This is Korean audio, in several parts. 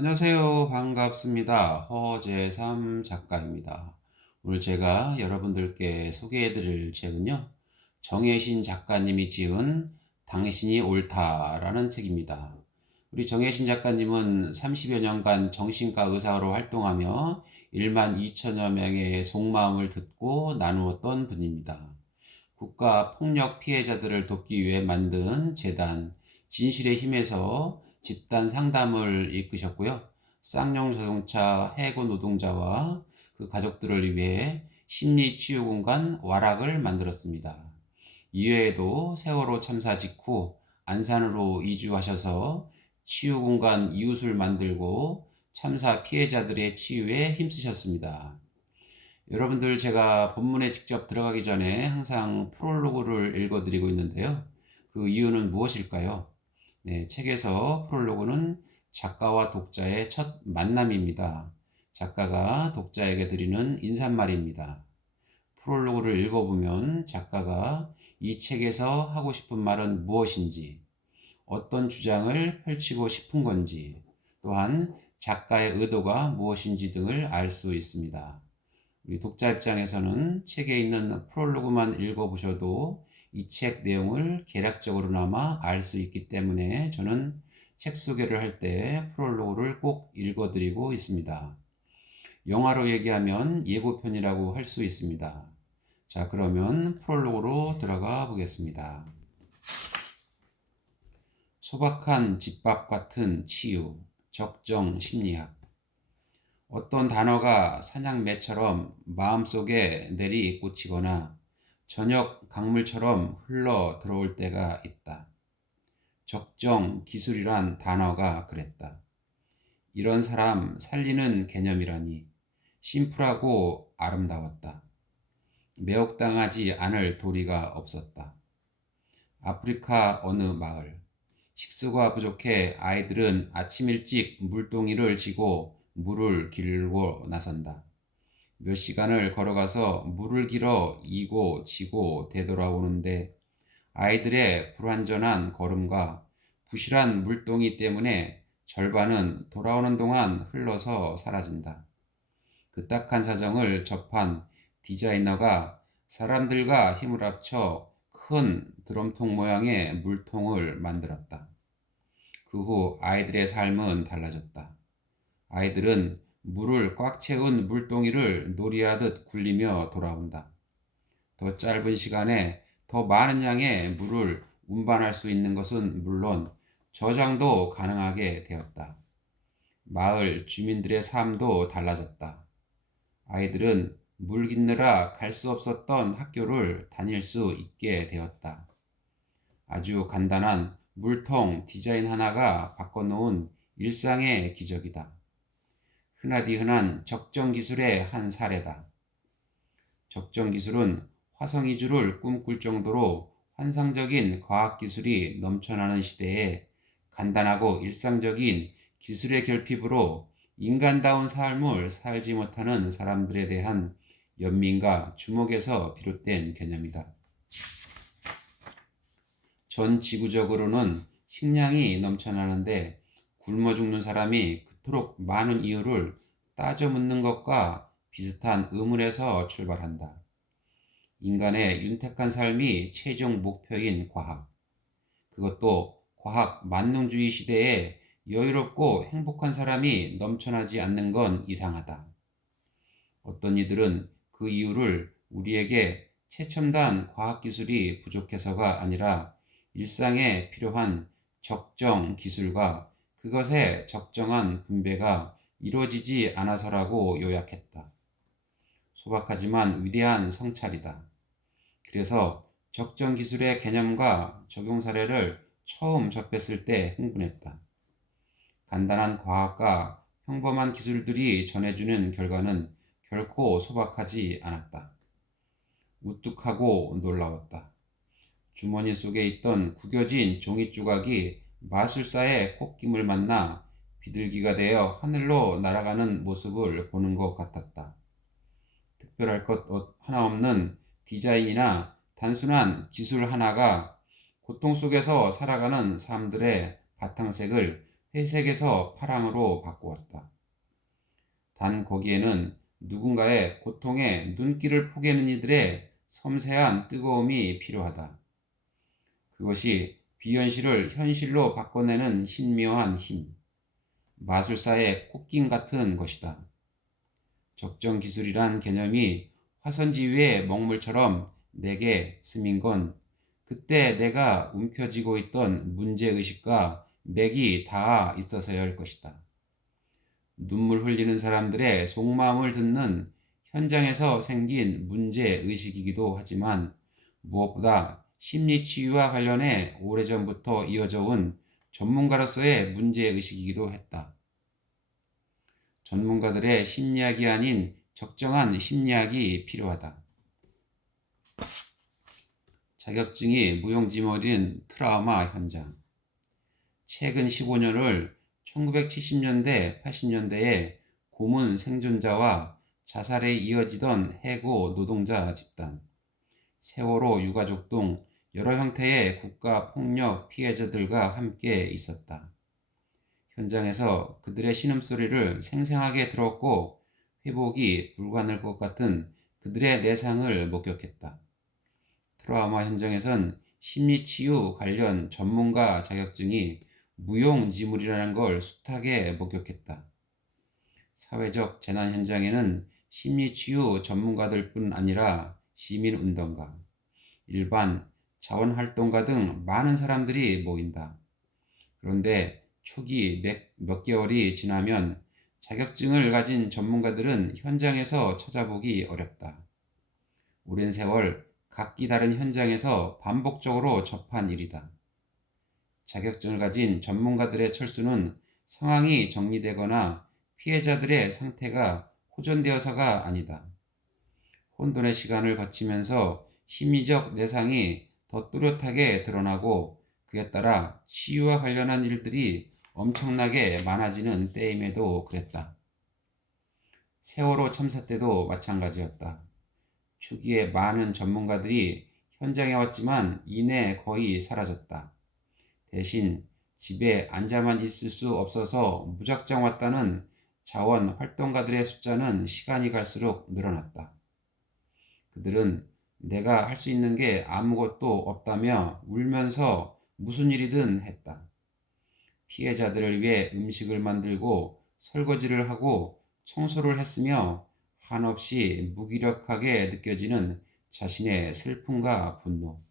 안녕하세요. 반갑습니다. 허재삼 작가입니다. 오늘 제가 여러분들께 소개해 드릴 책은요. 정혜신 작가님이 지은 당신이 옳다라는 책입니다. 우리 정혜신 작가님은 30여 년간 정신과 의사로 활동하며 1만 2천여 명의 속마음을 듣고 나누었던 분입니다. 국가 폭력 피해자들을 돕기 위해 만든 재단 진실의 힘에서 집단 상담을 이끄셨고요. 쌍용 자동차 해고 노동자와 그 가족들을 위해 심리치유공간 와락을 만들었습니다. 이외에도 세월호 참사 직후 안산으로 이주하셔서 치유공간 이웃을 만들고 참사 피해자들의 치유에 힘쓰셨습니다. 여러분들, 제가 본문에 직접 들어가기 전에 항상 프롤로그를 읽어드리고 있는데요. 그 이유는 무엇일까요? 네, 책에서 프롤로그는 작가와 독자의 첫 만남입니다. 작가가 독자에게 드리는 인사말입니다. 프롤로그를 읽어보면 작가가 이 책에서 하고 싶은 말은 무엇인지, 어떤 주장을 펼치고 싶은 건지, 또한 작가의 의도가 무엇인지 등을 알 수 있습니다. 우리 독자 입장에서는 책에 있는 프롤로그만 읽어보셔도 이 책 내용을 개략적으로나마 알 수 있기 때문에 저는 책 소개를 할 때 프롤로그를 꼭 읽어드리고 있습니다. 영화로 얘기하면 예고편이라고 할 수 있습니다. 자, 그러면 프롤로그로 들어가 보겠습니다. 소박한 집밥 같은 치유, 적정 심리학. 어떤 단어가 사냥매처럼 마음속에 내리 꽂히거나 저녁 강물처럼 흘러 들어올 때가 있다. 적정 기술이란 단어가 그랬다. 이런 사람 살리는 개념이라니 심플하고 아름다웠다. 매혹당하지 않을 도리가 없었다. 아프리카 어느 마을. 식수가 부족해 아이들은 아침 일찍 물동이를 지고 물을 길고 나선다. 몇 시간을 걸어가서 물을 길어 이고 지고 되돌아오는데 아이들의 불완전한 걸음과 부실한 물동이 때문에 절반은 돌아오는 동안 흘러서 사라진다. 그 딱한 사정을 접한 디자이너가 사람들과 힘을 합쳐 큰 드럼통 모양의 물통을 만들었다. 그 후 아이들의 삶은 달라졌다. 아이들은 물을 꽉 채운 물동이를 놀이하듯 굴리며 돌아온다. 더 짧은 시간에 더 많은 양의 물을 운반할 수 있는 것은 물론 저장도 가능하게 되었다. 마을 주민들의 삶도 달라졌다. 아이들은 물 깃느라 갈 수 없었던 학교를 다닐 수 있게 되었다. 아주 간단한 물통 디자인 하나가 바꿔놓은 일상의 기적이다. 흔하디 흔한 적정 기술의 한 사례다. 적정 기술은 화성 이주를 꿈꿀 정도로 환상적인 과학 기술이 넘쳐나는 시대에 간단하고 일상적인 기술의 결핍으로 인간다운 삶을 살지 못하는 사람들에 대한 연민과 주목에서 비롯된 개념이다. 전 지구적으로는 식량이 넘쳐나는데 굶어 죽는 사람이 그토록 많은 이유를 따져 묻는 것과 비슷한 의문에서 출발한다. 인간의 윤택한 삶이 최종 목표인 과학. 그것도 과학 만능주의 시대에 여유롭고 행복한 사람이 넘쳐나지 않는 건 이상하다. 어떤 이들은 그 이유를 우리에게 최첨단 과학기술이 부족해서가 아니라 일상에 필요한 적정 기술과 그것의 적정한 분배가 이루어지지 않아서라고 요약했다. 소박하지만 위대한 성찰이다. 그래서 적정 기술의 개념과 적용 사례를 처음 접했을 때 흥분했다. 간단한 과학과 평범한 기술들이 전해주는 결과는 결코 소박하지 않았다. 우뚝하고 놀라웠다. 주머니 속에 있던 구겨진 종이 조각이 마술사의 콧김을 만나 비둘기가 되어 하늘로 날아가는 모습을 보는 것 같았다. 특별할 것 하나 없는 디자인이나 단순한 기술 하나가 고통 속에서 살아가는 사람들의 바탕색을 회색에서 파랑으로 바꾸었다. 단 거기에는 누군가의 고통에 눈길을 포개는 이들의 섬세한 뜨거움이 필요하다. 그것이 비현실을 현실로 바꿔내는 신묘한 힘, 마술사의 콧김 같은 것이다. 적정 기술이란 개념이 화선지 위의 먹물처럼 내게 스민 건 그때 내가 움켜쥐고 있던 문제의식과 맥이 닿아 있어서야 할 것이다. 눈물 흘리는 사람들의 속마음을 듣는 현장에서 생긴 문제의식이기도 하지만 무엇보다 심리치유와 관련해 오래전부터 이어져 온 전문가로서의 문제의식이기도 했다. 전문가들의 심리학이 아닌 적정한 심리학이 필요하다. 자격증이 무용지물인 트라우마 현장. 최근 15년을 1970년대, 80년대의 고문 생존자와 자살에 이어지던 해고 노동자 집단, 세월호 유가족 등 여러 형태의 국가폭력 피해자들과 함께 있었다. 현장에서 그들의 신음소리를 생생하게 들었고 회복이 불가능할 것 같은 그들의 내상을 목격했다. 트라우마 현장에선 심리치유 관련 전문가 자격증이 무용지물이라는 걸 숱하게 목격했다. 사회적 재난 현장에는 심리치유 전문가들뿐 아니라 시민운동가, 일반 자원활동가 등 많은 사람들이 모인다. 그런데 초기 몇 개월이 지나면 자격증을 가진 전문가들은 현장에서 찾아보기 어렵다. 오랜 세월 각기 다른 현장에서 반복적으로 접한 일이다. 자격증을 가진 전문가들의 철수는 상황이 정리되거나 피해자들의 상태가 호전되어서가 아니다. 혼돈의 시간을 거치면서 심리적 내상이 더 뚜렷하게 드러나고 그에 따라 치유와 관련한 일들이 엄청나게 많아지는 때임에도 그랬다. 세월호 참사 때도 마찬가지였다. 초기에 많은 전문가들이 현장에 왔지만 이내 거의 사라졌다. 대신 집에 앉아만 있을 수 없어서 무작정 왔다는 자원 활동가들의 숫자는 시간이 갈수록 늘어났다. 그들은 내가 할 수 있는 게 아무것도 없다며 울면서 무슨 일이든 했다. 피해자들을 위해 음식을 만들고 설거지를 하고 청소를 했으며 한없이 무기력하게 느껴지는 자신의 슬픔과 분노,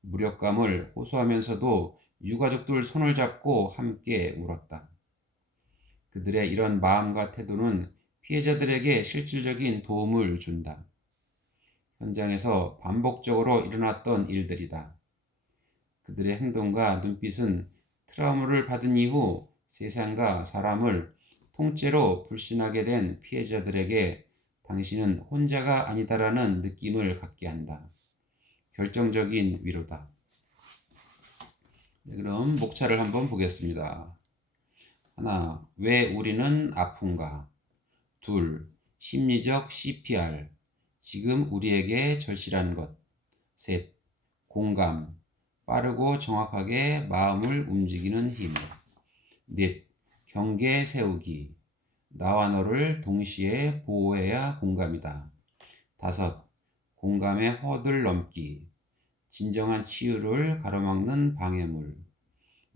무력감을 호소하면서도 유가족들 손을 잡고 함께 울었다. 그들의 이런 마음과 태도는 피해자들에게 실질적인 도움을 준다. 현장에서 반복적으로 일어났던 일들이다. 그들의 행동과 눈빛은 트라우마를 받은 이후 세상과 사람을 통째로 불신하게 된 피해자들에게 당신은 혼자가 아니다라는 느낌을 갖게 한다. 결정적인 위로다. 네, 그럼 목차를 한번 보겠습니다. 하나, 왜 우리는 아픈가? 둘, 심리적 CPR, 지금 우리에게 절실한 것. 셋, 공감, 빠르고 정확하게 마음을 움직이는 힘. 넷, 경계 세우기, 나와 너를 동시에 보호해야 공감이다. 다섯, 공감의 허들 넘기, 진정한 치유를 가로막는 방해물.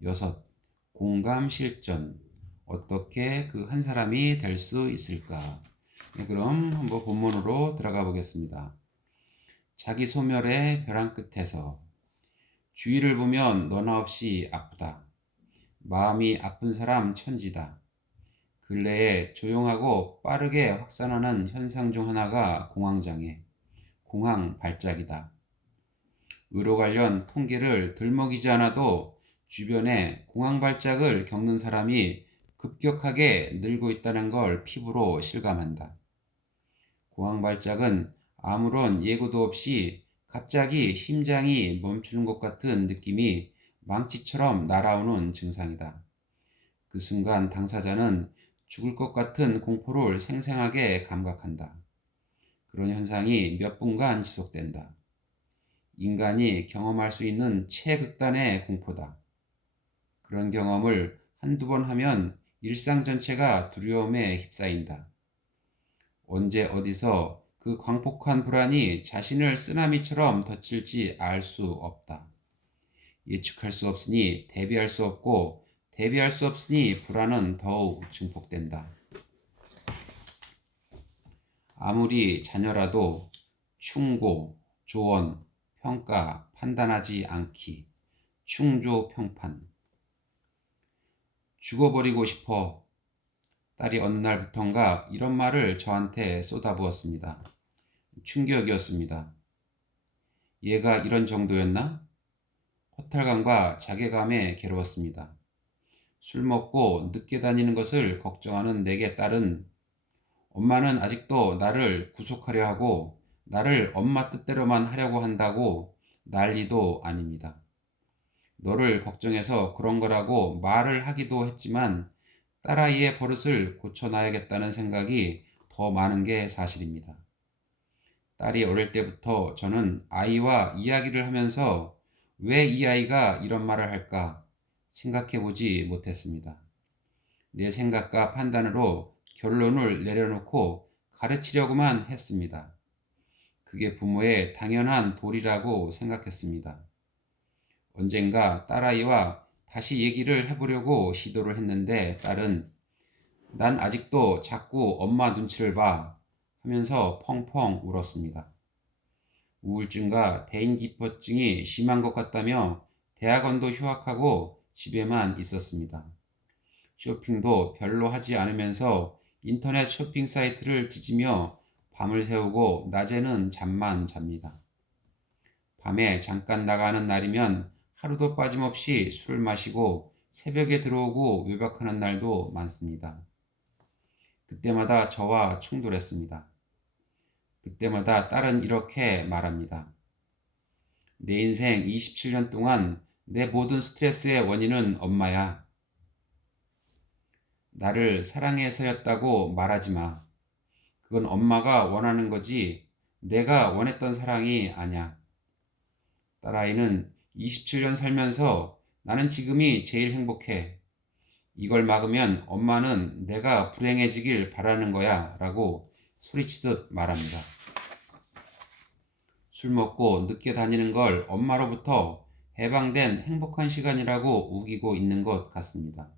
여섯, 공감 실전, 어떻게 그 한 사람이 될 수 있을까? 네, 그럼 한번 본문으로 들어가 보겠습니다. 자기 소멸의 벼랑 끝에서 주위를 보면 너나 없이 아프다. 마음이 아픈 사람 천지다. 근래에 조용하고 빠르게 확산하는 현상 중 하나가 공황장애, 공황 발작이다. 의료 관련 통계를 들먹이지 않아도 주변에 공황 발작을 겪는 사람이 급격하게 늘고 있다는 걸 피부로 실감한다. 공황 발작은 아무런 예고도 없이 갑자기 심장이 멈추는 것 같은 느낌이 망치처럼 날아오는 증상이다. 그 순간 당사자는 죽을 것 같은 공포를 생생하게 감각한다. 그런 현상이 몇 분간 지속된다. 인간이 경험할 수 있는 최극단의 공포다. 그런 경험을 한두 번 하면 일상 전체가 두려움에 휩싸인다. 언제 어디서 그 광폭한 불안이 자신을 쓰나미처럼 덮칠지 알 수 없다. 예측할 수 없으니 대비할 수 없고 대비할 수 없으니 불안은 더욱 증폭된다. 아무리 자녀라도 충고, 조언, 평가, 판단하지 않기, 충조평판. 죽어버리고 싶어. 딸이 어느 날부턴가 이런 말을 저한테 쏟아부었습니다. 충격이었습니다. 얘가 이런 정도였나? 허탈감과 자괴감에 괴로웠습니다. 술 먹고 늦게 다니는 것을 걱정하는 내게 딸은 엄마는 아직도 나를 구속하려 하고 나를 엄마 뜻대로만 하려고 한다고 난리도 아닙니다. 너를 걱정해서 그런 거라고 말을 하기도 했지만 딸아이의 버릇을 고쳐놔야겠다는 생각이 더 많은 게 사실입니다. 딸이 어릴 때부터 저는 아이와 이야기를 하면서 왜 이 아이가 이런 말을 할까 생각해 보지 못했습니다. 내 생각과 판단으로 결론을 내려놓고 가르치려고만 했습니다. 그게 부모의 당연한 도리라고 생각했습니다. 언젠가 딸아이와 다시 얘기를 해보려고 시도를 했는데 딸은 난 아직도 자꾸 엄마 눈치를 봐 하면서 펑펑 울었습니다. 우울증과 대인기피증이 심한 것 같다며 대학원도 휴학하고 집에만 있었습니다. 쇼핑도 별로 하지 않으면서 인터넷 쇼핑 사이트를 뒤지며 밤을 새우고 낮에는 잠만 잡니다. 밤에 잠깐 나가는 날이면 하루도 빠짐없이 술을 마시고 새벽에 들어오고 외박하는 날도 많습니다. 그때마다 저와 충돌했습니다. 그때마다 딸은 이렇게 말합니다. 내 인생 27년 동안 내 모든 스트레스의 원인은 엄마야. 나를 사랑해서였다고 말하지 마. 그건 엄마가 원하는 거지 내가 원했던 사랑이 아니야. 딸아이는 27년 살면서 나는 지금이 제일 행복해. 이걸 막으면 엄마는 내가 불행해지길 바라는 거야 라고 소리치듯 말합니다. 술 먹고 늦게 다니는 걸 엄마로부터 해방된 행복한 시간이라고 우기고 있는 것 같습니다.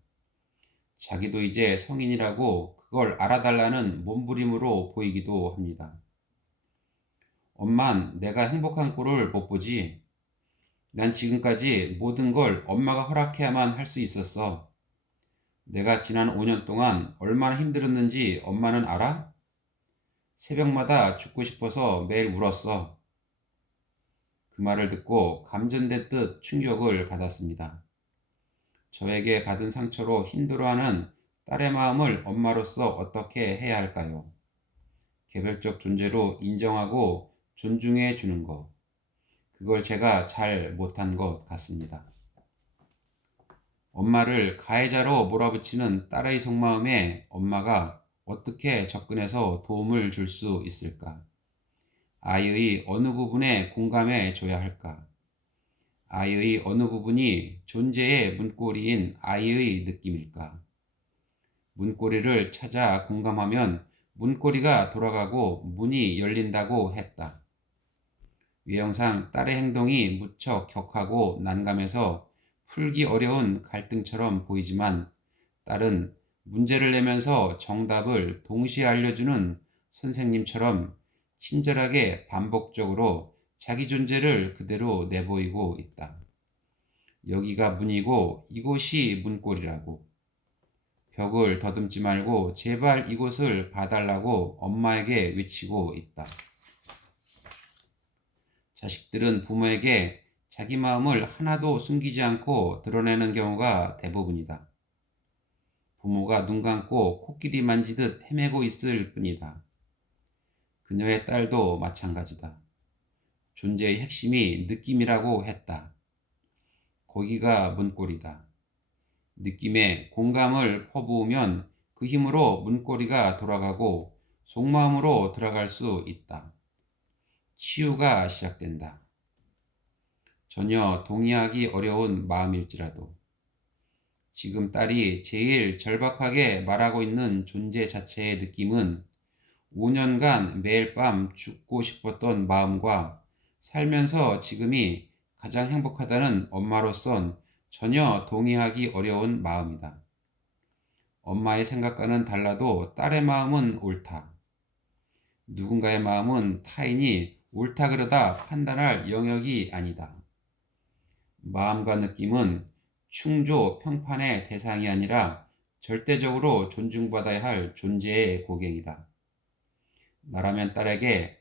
자기도 이제 성인이라고 그걸 알아달라는 몸부림으로 보이기도 합니다. 엄만 내가 행복한 꼴을 못 보지. 난 지금까지 모든 걸 엄마가 허락해야만 할 수 있었어. 내가 지난 5년 동안 얼마나 힘들었는지 엄마는 알아? 새벽마다 죽고 싶어서 매일 울었어. 그 말을 듣고 감전된 듯 충격을 받았습니다. 저에게 받은 상처로 힘들어하는 딸의 마음을 엄마로서 어떻게 해야 할까요? 개별적 존재로 인정하고 존중해 주는 것. 그걸 제가 잘 못한 것 같습니다. 엄마를 가해자로 몰아붙이는 딸의 속마음에 엄마가 어떻게 접근해서 도움을 줄 수 있을까? 아이의 어느 부분에 공감해 줘야 할까? 아이의 어느 부분이 존재의 문고리인 아이의 느낌일까? 문고리를 찾아 공감하면 문고리가 돌아가고 문이 열린다고 했다. 외형상 딸의 행동이 무척 격하고 난감해서 풀기 어려운 갈등처럼 보이지만 딸은 문제를 내면서 정답을 동시에 알려주는 선생님처럼 친절하게 반복적으로 자기 존재를 그대로 내보이고 있다. 여기가 문이고 이곳이 문고리라고. 벽을 더듬지 말고 제발 이곳을 봐달라고 엄마에게 외치고 있다. 자식들은 부모에게 자기 마음을 하나도 숨기지 않고 드러내는 경우가 대부분이다. 부모가 눈 감고 코끼리 만지듯 헤매고 있을 뿐이다. 그녀의 딸도 마찬가지다. 존재의 핵심이 느낌이라고 했다. 거기가 문고리다. 느낌에 공감을 퍼부으면 그 힘으로 문고리가 돌아가고 속마음으로 들어갈 수 있다. 치유가 시작된다. 전혀 동의하기 어려운 마음일지라도 지금 딸이 제일 절박하게 말하고 있는 존재 자체의 느낌은 5년간 매일 밤 죽고 싶었던 마음과 살면서 지금이 가장 행복하다는 엄마로선 전혀 동의하기 어려운 마음이다. 엄마의 생각과는 달라도 딸의 마음은 옳다. 누군가의 마음은 타인이 옳다 그러다 판단할 영역이 아니다. 마음과 느낌은 충조, 평판의 대상이 아니라 절대적으로 존중받아야 할 존재의 고객이다. 나라면 딸에게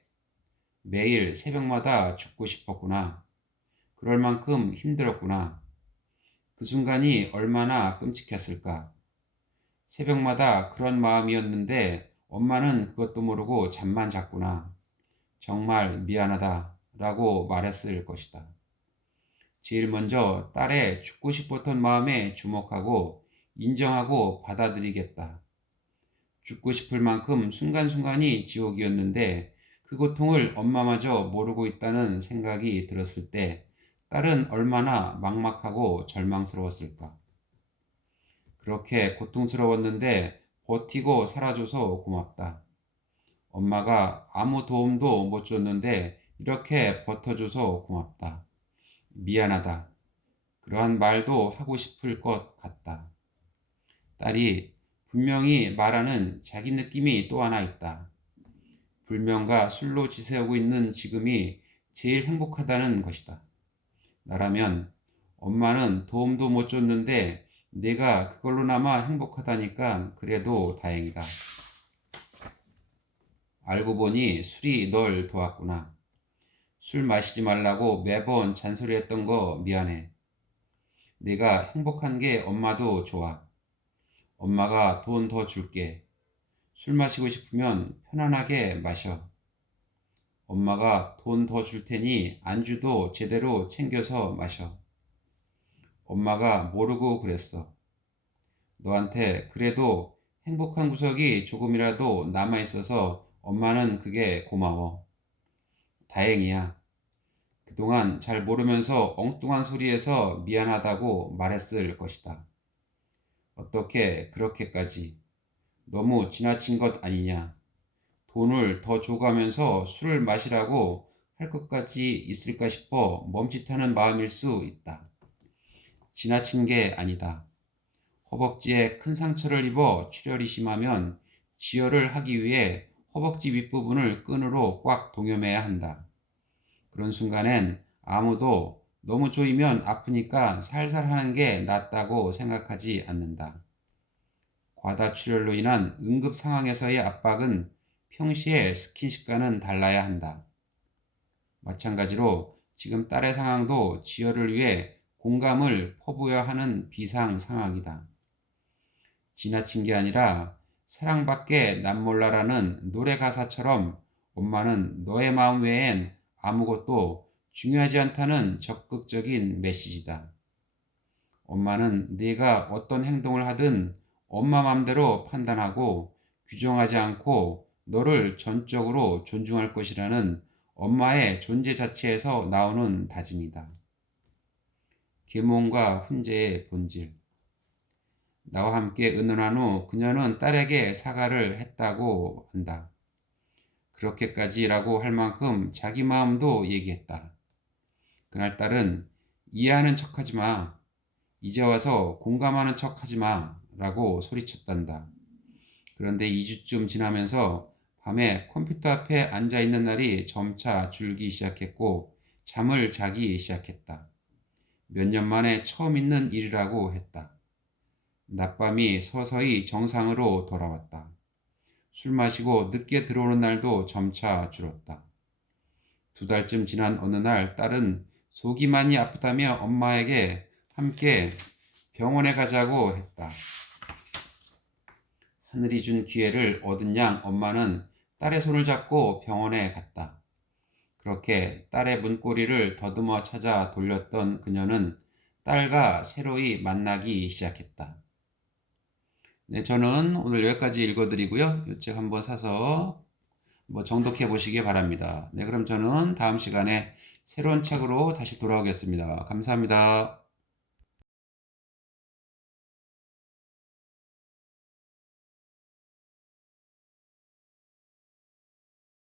매일 새벽마다 죽고 싶었구나. 그럴 만큼 힘들었구나. 그 순간이 얼마나 끔찍했을까. 새벽마다 그런 마음이었는데 엄마는 그것도 모르고 잠만 잤구나. 정말 미안하다 라고 말했을 것이다. 제일 먼저 딸의 죽고 싶었던 마음에 주목하고 인정하고 받아들이겠다. 죽고 싶을 만큼 순간순간이 지옥이었는데 그 고통을 엄마마저 모르고 있다는 생각이 들었을 때 딸은 얼마나 막막하고 절망스러웠을까. 그렇게 고통스러웠는데 버티고 살아줘서 고맙다. 엄마가 아무 도움도 못 줬는데 이렇게 버텨줘서 고맙다. 미안하다. 그러한 말도 하고 싶을 것 같다. 딸이 분명히 말하는 자기 느낌이 또 하나 있다. 불면과 술로 지새우고 있는 지금이 제일 행복하다는 것이다. 나라면 엄마는 도움도 못 줬는데 내가 그걸로나마 행복하다니까 그래도 다행이다. 알고 보니 술이 널 도왔구나. 술 마시지 말라고 매번 잔소리했던 거 미안해. 내가 행복한 게 엄마도 좋아. 엄마가 돈 더 줄게. 술 마시고 싶으면 편안하게 마셔. 엄마가 돈 더 줄 테니 안주도 제대로 챙겨서 마셔. 엄마가 모르고 그랬어. 너한테 그래도 행복한 구석이 조금이라도 남아있어서 엄마는 그게 고마워. 다행이야. 그동안 잘 모르면서 엉뚱한 소리에서 미안하다고 말했을 것이다. 어떻게 그렇게까지. 너무 지나친 것 아니냐. 돈을 더 줘가면서 술을 마시라고 할 것까지 있을까 싶어 멈칫하는 마음일 수 있다. 지나친 게 아니다. 허벅지에 큰 상처를 입어 출혈이 심하면 지혈을 하기 위해 허벅지 윗부분을 끈으로 꽉 동여매야 한다. 그런 순간엔 아무도 너무 조이면 아프니까 살살 하는 게 낫다고 생각하지 않는다. 과다 출혈로 인한 응급 상황에서의 압박은 평시의 스킨십과는 달라야 한다. 마찬가지로 지금 딸의 상황도 지혈을 위해 공감을 퍼부어야 하는 비상 상황이다. 지나친 게 아니라 사랑밖에 난 몰라라는 노래 가사처럼 엄마는 너의 마음 외엔 아무것도 중요하지 않다는 적극적인 메시지다. 엄마는 네가 어떤 행동을 하든 엄마 맘대로 판단하고 규정하지 않고 너를 전적으로 존중할 것이라는 엄마의 존재 자체에서 나오는 다짐이다. 계몽과 훈제의 본질. 나와 함께 의논한 후 그녀는 딸에게 사과를 했다고 한다. 그렇게까지라고 할 만큼 자기 마음도 얘기했다. 그날 딸은 이해하는 척하지 마. 이제 와서 공감하는 척하지 마. 라고 소리쳤단다. 그런데 2주쯤 지나면서 밤에 컴퓨터 앞에 앉아 있는 날이 점차 줄기 시작했고 잠을 자기 시작했다. 몇 년 만에 처음 있는 일이라고 했다. 낮밤이 서서히 정상으로 돌아왔다. 술 마시고 늦게 들어오는 날도 점차 줄었다. 2달쯤 지난 어느 날 딸은 속이 많이 아프다며 엄마에게 함께 병원에 가자고 했다. 하늘이 준 기회를 얻은 양 엄마는 딸의 손을 잡고 병원에 갔다. 그렇게 딸의 문고리를 더듬어 찾아 돌렸던 그녀는 딸과 새로이 만나기 시작했다. 네, 저는 오늘 여기까지 읽어드리고요. 이 책 한번 사서 정독해 보시기 바랍니다. 네, 그럼 저는 다음 시간에 새로운 책으로 다시 돌아오겠습니다. 감사합니다.